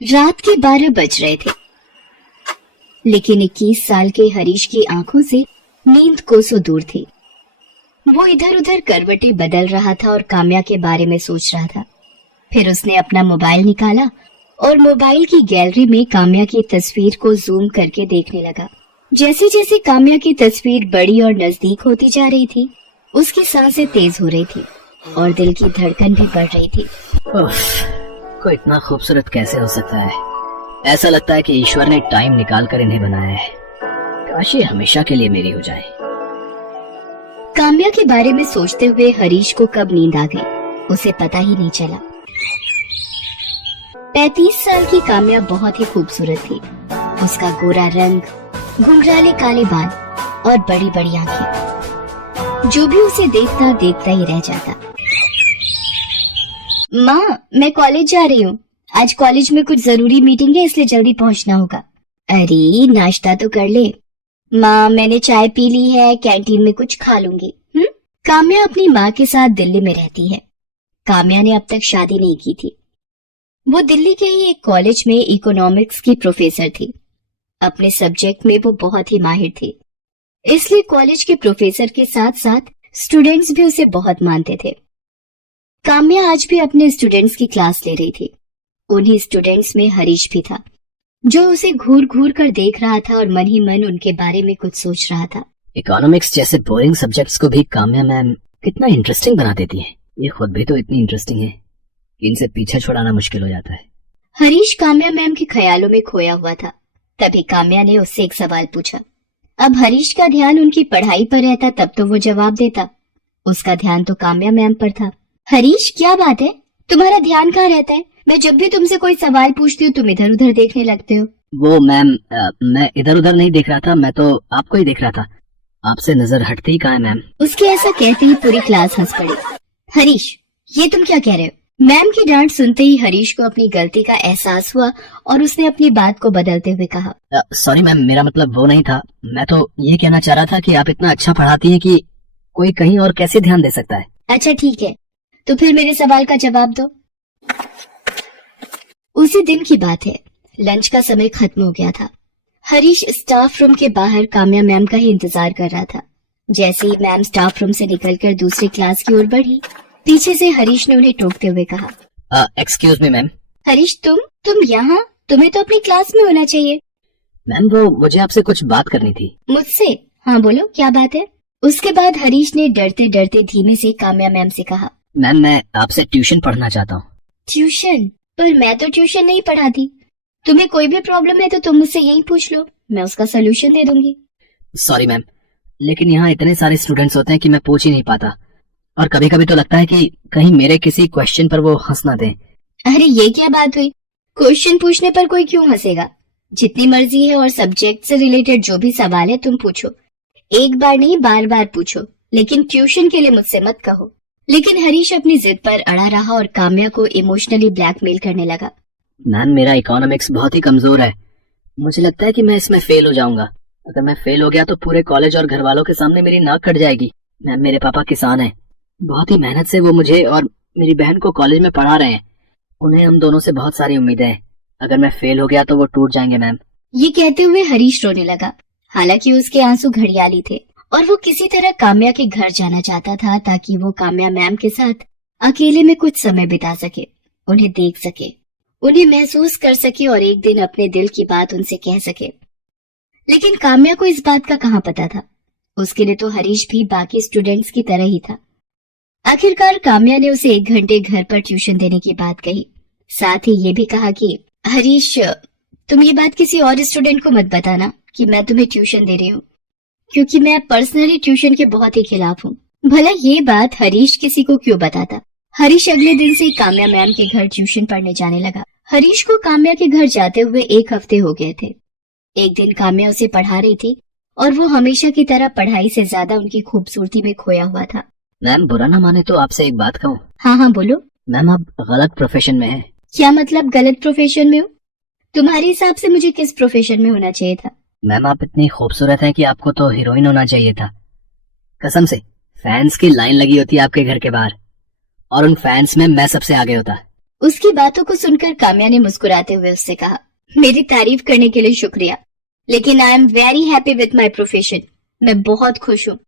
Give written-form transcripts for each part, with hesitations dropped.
रात के 12 बज रहे थे, लेकिन 21 साल के हरीश की आंखों से नींद कोसों दूर थी। वो इधर उधर करवटें बदल रहा था और काम्या के बारे में सोच रहा था। फिर उसने अपना मोबाइल निकाला और मोबाइल की गैलरी में काम्या की तस्वीर को जूम करके देखने लगा। जैसे जैसे काम्या की तस्वीर बड़ी और नजदीक होती जा रही थी, उसकी सांसें तेज हो रही थी और दिल की धड़कन भी बढ़ रही थी। कोई इतना खूबसूरत कैसे हो सकता है? ऐसा लगता है कि ईश्वर ने टाइम निकाल कर इन्हें बनाया है। काश ये हमेशा के लिए मेरी हो जाए। काम्या के बारे में सोचते हुए हरीश को कब नींद आ गई, उसे पता ही नहीं चला। 35 साल की काम्या बहुत ही खूबसूरत थी। उसका गोरा रंग, घुंघराले काले बाल और बड़ी बड़ी आंखें, जो भी उसे देखता देखता ही रह जाता। माँ, मैं कॉलेज जा रही हूँ। आज कॉलेज में कुछ जरूरी मीटिंग है, इसलिए जल्दी पहुँचना होगा। अरे नाश्ता तो कर ले। माँ, मैंने चाय पी ली है, कैंटीन में कुछ खा लूंगी। काम्या अपनी माँ के साथ दिल्ली में रहती है। काम्या ने अब तक शादी नहीं की थी। वो दिल्ली के ही एक कॉलेज में इकोनॉमिक्स की प्रोफेसर थी। अपने सब्जेक्ट में वो बहुत ही माहिर थी, इसलिए कॉलेज के प्रोफेसर के साथ साथ स्टूडेंट्स भी उसे बहुत मानते थे। काम्या आज भी अपने स्टूडेंट्स की क्लास ले रही थी। उन्हीं स्टूडेंट्स में हरीश भी था, जो उसे घूर घूर कर देख रहा था और मन ही मन उनके बारे में कुछ सोच रहा था। इकोनॉमिक्स जैसे बोरिंग सब्जेक्ट्स को भी काम्या मैम कितना इंटरेस्टिंग बना देती है। ये खुद भी तो इतनी इंटरेस्टिंग है कि इनसे पीछा छुड़ाना मुश्किल हो जाता है। हरीश काम्या मैम के ख्यालों में खोया हुआ था। तभी काम्या ने उससे एक सवाल पूछा। अब हरीश का ध्यान उनकी पढ़ाई पर रहता तब तो वो जवाब देता। उसका ध्यान तो काम्या मैम पर था। हरीश, क्या बात है? तुम्हारा ध्यान कहाँ रहता है? मैं जब भी तुमसे कोई सवाल पूछती हूँ तुम इधर उधर देखने लगते हो। वो मैम, मैं इधर उधर नहीं देख रहा था, मैं तो आपको ही देख रहा था। आपसे नजर हटती ही कहाँ है मैम? उसके ऐसा कहते ही पूरी क्लास हंस पड़ी। हरीश, ये तुम क्या कह रहे हो? मैम की डांट सुनते ही हरीश को अपनी गलती का एहसास हुआ और उसने अपनी बात को बदलते हुए कहा, सॉरी मैम, मेरा मतलब वो नहीं था। मैं तो ये कहना चाह रहा था कि आप इतना अच्छा पढ़ाती हैं कि कोई कहीं और कैसे ध्यान दे सकता है। अच्छा ठीक है, तो फिर मेरे सवाल का जवाब दो। उसी दिन की बात है, लंच का समय खत्म हो गया था। हरीश स्टाफ रूम के बाहर काम्या मैम का ही इंतजार कर रहा था। जैसे ही मैम स्टाफ रूम से निकलकर दूसरी क्लास की ओर बढ़ी, पीछे से हरीश ने उन्हें टोकते हुए कहा, एक्सक्यूज मी मैम। हरीश, तुम यहाँ? तुम्हें तो अपनी क्लास में होना चाहिए। मैम, वो मुझे आपसे कुछ बात करनी थी। मुझसे? हाँ बोलो, क्या बात है? उसके बाद हरीश ने डरते डरते धीमे से काम्या मैम से कहा, मैम, मैं आपसे ट्यूशन पढ़ना चाहता हूँ। ट्यूशन? पर मैं तो ट्यूशन नहीं पढ़ाती। तुम्हें कोई भी प्रॉब्लम है तो तुम मुझसे यही पूछ लो, मैं उसका सोल्यूशन दे दूंगी। सॉरी मैम, लेकिन यहाँ इतने सारे स्टूडेंट्स होते हैं कि मैं पूछ ही नहीं पाता, और कभी कभी तो लगता है कि कहीं मेरे किसी क्वेश्चन पर वो हंस ना दें। अरे ये क्या बात हुई? क्वेश्चन पूछने पर कोई क्यों हंसेगा? जितनी मर्जी है और सब्जेक्ट से रिलेटेड जो भी सवाल है तुम पूछो। एक बार नहीं, बार बार पूछो, लेकिन ट्यूशन के लिए मुझसे मत कहो। लेकिन हरीश अपनी जिद पर अड़ा रहा और काम्या को इमोशनली ब्लैकमेल करने लगा। मैम, मेरा इकोनॉमिक्स बहुत ही कमजोर है। मुझे लगता है कि मैं इसमें फेल हो जाऊंगा। अगर मैं फेल हो गया तो पूरे कॉलेज और घर वालों के सामने मेरी नाक कट जाएगी। मैम, मेरे पापा किसान हैं। बहुत ही मेहनत से वो मुझे और मेरी बहन को कॉलेज में पढ़ा रहे हैं। उन्हें हम दोनों से बहुत सारी उम्मीदें हैं। अगर मैं फेल हो गया तो वो टूट जाएंगे मैम। ये कहते हुए हरीश रोने लगा। हालांकि उसके आंसू घड़ियाली थे और वो किसी तरह काम्या के घर जाना चाहता था, ताकि वो काम्या मैम के साथ अकेले में कुछ समय बिता सके, उन्हें देख सके, उन्हें महसूस कर सके और एक दिन अपने दिल की बात उनसे कह सके। लेकिन काम्या को इस बात का कहाँ पता था। उसके लिए तो हरीश भी बाकी स्टूडेंट्स की तरह ही था। आखिरकार काम्या ने उसे 1 घंटे घर पर ट्यूशन देने की बात कही। साथ ही ये भी कहा कि हरीश, तुम ये बात किसी और स्टूडेंट को मत बताना कि मैं तुम्हें ट्यूशन दे रही हूँ, क्योंकि मैं पर्सनली ट्यूशन के बहुत ही खिलाफ हूँ। भला ये बात हरीश किसी को क्यों बताता। हरीश अगले दिन से काम्या मैम के घर ट्यूशन पढ़ने जाने लगा। हरीश को काम्या के घर जाते हुए 1 हफ्ते हो गए थे। एक दिन काम्या उसे पढ़ा रही थी और वो हमेशा की तरह पढ़ाई से ज्यादा उनकी खूबसूरती में खोया हुआ था। मैम, बुरा ना माने तो आपसे एक बात कहूँ? हाँ बोलो। मैम, आप गलत प्रोफेशन में हैं। क्या मतलब गलत प्रोफेशन में हूँ? तुम्हारे हिसाब से मुझे किस प्रोफेशन में होना चाहिए था? मैम, आप इतनी खूबसूरत हैं कि आपको तो हीरोइन होना चाहिए था। कसम से, फैंस की लाइन लगी होती है आपके घर के बाहर, और उन फैंस में मैं सबसे आगे होता। उसकी बातों को सुनकर काम्या ने मुस्कुराते हुए उससे कहा, मेरी तारीफ करने के लिए शुक्रिया, लेकिन I am very happy with my profession. मैं बहुत खुश हूँ।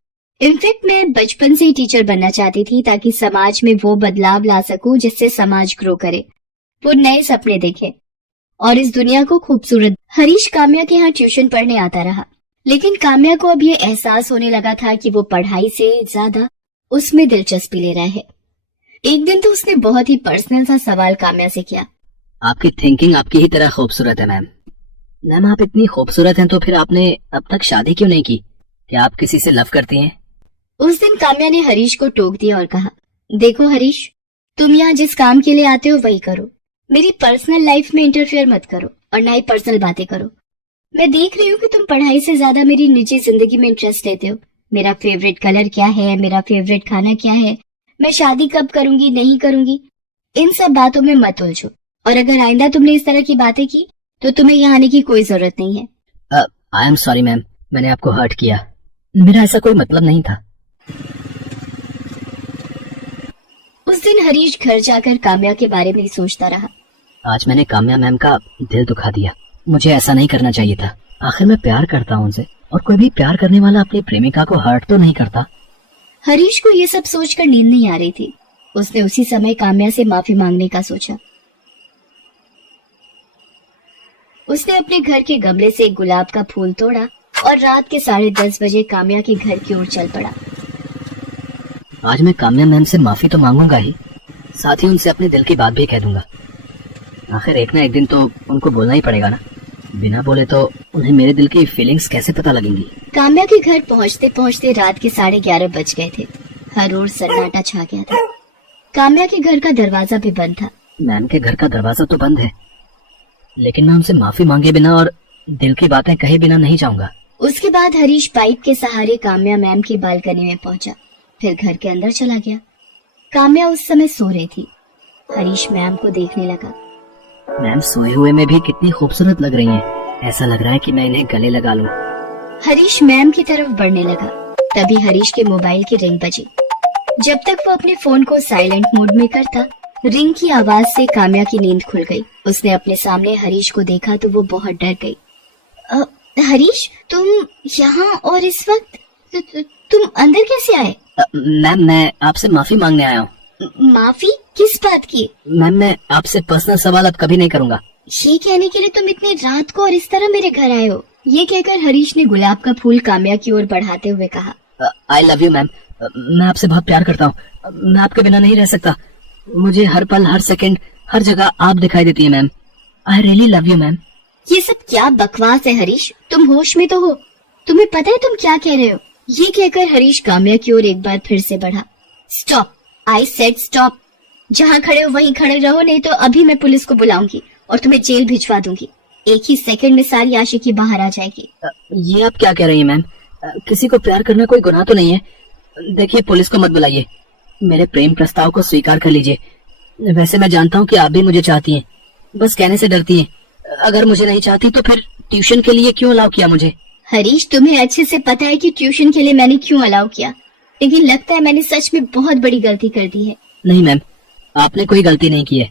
इनफैक्ट मैं बचपन से ही टीचर बनना चाहती थी ताकि समाज में वो बदलाव ला सकूं जिससे समाज ग्रो करे, वो नए सपने देखे और इस दुनिया को खूबसूरत। हरीश काम्या के यहाँ ट्यूशन पढ़ने आता रहा, लेकिन काम्या को अब ये एहसास होने लगा था कि वो पढ़ाई से ज्यादा उसमें दिलचस्पी ले रहा है। एक दिन तो उसने बहुत ही पर्सनल सा सवाल काम्या से किया। आपकी थिंकिंग आपकी ही तरह खूबसूरत है मैम। मैम आप इतनी खूबसूरत हैं तो फिर आपने अब तक शादी क्यों नहीं की? क्या आप किसी से लव करती हैं? उस दिन काम्या ने हरीश को टोक दिया और कहा, देखो हरीश, तुम यहाँ जिस काम के लिए आते हो वही करो, मेरी पर्सनल लाइफ में इंटरफेयर मत करो और ना ही पर्सनल बातें करो। मैं देख रही हूँ कि तुम पढ़ाई से ज्यादा मेरी निजी जिंदगी में इंटरेस्ट लेते हो। मेरा फेवरेट कलर क्या है, मेरा फेवरेट खाना क्या है, मैं शादी कब करूंगी नहीं करूंगी, इन सब बातों में मत उलझो। और अगर आइंदा तुमने इस तरह की बातें की तो तुम्हें यहाँ आने की कोई जरूरत नहीं है। आई एम सॉरी मैम, मैंने आपको हर्ट किया। मेरा ऐसा कोई मतलब नहीं था। उस दिन हरीश घर जाकर काम्या के बारे में ही सोचता रहा। आज मैंने काम्या मैम का दिल दुखा दिया। मुझे ऐसा नहीं करना चाहिए था। आखिर मैं प्यार करता हूँ उनसे, और कोई भी प्यार करने वाला अपनी प्रेमिका को हर्ट तो नहीं करता। हरीश को ये सब सोचकर नींद नहीं आ रही थी। उसने उसी समय काम्या से माफी मांगने का सोचा। उसने अपने घर के गमले से एक गुलाब का फूल तोड़ा और रात के 10:30 बजे काम्या के घर की ओर चल पड़ा। आज मैं काम्या मैम से माफी तो मांगूंगा ही, साथ ही उनसे अपने दिल की बात भी कह दूंगा। आखिर एक ना एक दिन तो उनको बोलना ही पड़ेगा ना। बिना बोले तो उन्हें मेरे दिल की फीलिंग्स कैसे पता लगेंगी। काम्या के घर पहुंचते पहुंचते रात के 11:30 बज गए थे। हर ओर सन्नाटा छा गया था। काम्या के घर का दरवाजा भी बंद था। मैम के घर का दरवाजा तो बंद है, लेकिन मैं उनसे माफी मांगे बिना और दिल की बातें कहे बिना नहीं जाऊंगा। उसके बाद हरीश पाइप के सहारे काम्या मैम की बालकनी में पहुंचा, फिर घर के अंदर चला गया। काम्या उस समय सो रही थी। हरीश मैम को देखने लगा। मैम सोए हुए में भी कितनी खूबसूरत लग रही हैं। ऐसा लग रहा है कि मैं इन्हें गले लगा लूं। हरीश मैम की तरफ बढ़ने लगा। तभी हरीश के मोबाइल की रिंग बजी। जब तक वो अपने फोन को साइलेंट मोड में करता, रिंग की आवाज से काम्या की नींद खुल गई। उसने अपने सामने हरीश को देखा तो वो बहुत डर गई। हरीश, तुम यहाँ और इस वक्त? तुम अंदर कैसे आए? मैम मैं आपसे माफी मांगने आया हूँ। माफी? किस बात की? मैम मैं आपसे पर्सनल सवाल अब कभी नहीं करूँगा। ये कहने के लिए तुम इतनी रात को और इस तरह मेरे घर आए हो? ये कहकर हरीश ने गुलाब का फूल काम्या की ओर बढ़ाते हुए कहा, आई लव यू मैम। मैं आपसे बहुत प्यार करता हूँ। मैं आपके बिना नहीं रह सकता। मुझे हर पल, हर सेकंड, हर जगह आप दिखाई देती है ma'am. I really love you ma'am. ये सब क्या बकवास है हरीश? तुम होश में तो हो? तुम्हें पता है तुम क्या कह रहे हो? ये कहकर हरीश काम्या की ओर एक बार फिर से बढ़ा। Stop, I said stop. जहाँ खड़े हो वहीं खड़े रहो, नहीं तो अभी मैं पुलिस को बुलाऊंगी और तुम्हें जेल भिजवा दूंगी। एक ही सेकंड में सारी आशिकी बाहर आ जाएगी। ये आप क्या कह रही हैं मैम? किसी को प्यार करना कोई गुनाह तो नहीं है। देखिए, पुलिस को मत बुलाइए। मेरे प्रेम प्रस्ताव को स्वीकार कर लीजिए। वैसे मैं जानता हूँ कि आप भी मुझे चाहती हैं, बस कहने से डरती हैं। अगर मुझे नहीं चाहती तो फिर ट्यूशन के लिए क्यों अलाउ किया मुझे? हरीश, तुम्हें अच्छे से पता है कि ट्यूशन के लिए मैंने क्यों अलाउ किया, लेकिन लगता है मैंने सच में बहुत बड़ी गलती कर दी है। नहीं मैम, आपने कोई गलती नहीं की है।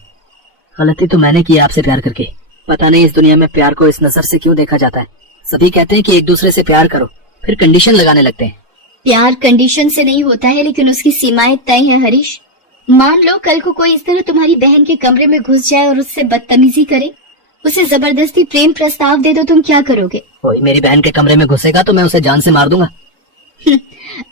गलती तो मैंने की है आपसे प्यार करके। पता नहीं इस दुनिया में प्यार को इस नजर से क्यों देखा जाता है। सभी कहते हैं कि एक दूसरे से प्यार करो, फिर कंडीशन लगाने लगते हैं। प्यार कंडीशन से नहीं होता है, लेकिन उसकी सीमाएं तय हैं हरीश। मान लो कल को कोई इस तरह तुम्हारी बहन के कमरे में घुस जाए और उससे बदतमीजी करे, उसे जबरदस्ती प्रेम प्रस्ताव दे दो, तुम क्या करोगे? कोई मेरी बहन के कमरे में घुसेगा तो मैं उसे जान से मार दूंगा।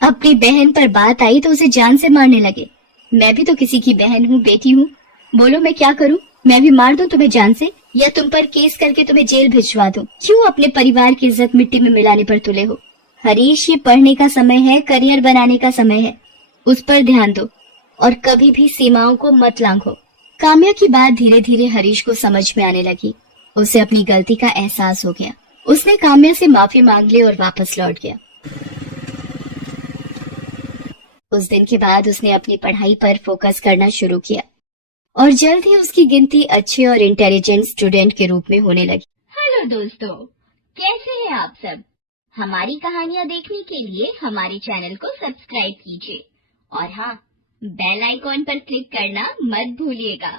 अपनी बहन पर बात आई तो उसे जान से मारने लगे। मैं भी तो किसी की बहन हूँ, बेटी हूँ। बोलो मैं क्या करूँ? मैं भी मार दूं तुम्हें जान से, या तुम पर केस करके तुम्हें जेल भिजवा दूं? क्यों अपने परिवार की इज्जत मिट्टी में मिलाने पर तुले हो? हरीश, ये पढ़ने का समय है, करियर बनाने का समय है, उस पर ध्यान दो और कभी भी सीमाओं को मत लांघो। काम्या की बात धीरे धीरे हरीश को समझ में आने लगी। उसे अपनी गलती का एहसास हो गया। उसने काम्या से माफी मांग ली और वापस लौट गया। उस दिन के बाद उसने अपनी पढ़ाई पर फोकस करना शुरू किया और जल्द ही उसकी गिनती अच्छे और इंटेलिजेंट स्टूडेंट के रूप में होने लगी। हेलो दोस्तों, कैसे हैं आप सब? हमारी कहानियां देखने के लिए हमारे चैनल को सब्सक्राइब कीजिए और हाँ, बेल आइकॉन पर क्लिक करना मत भूलिएगा।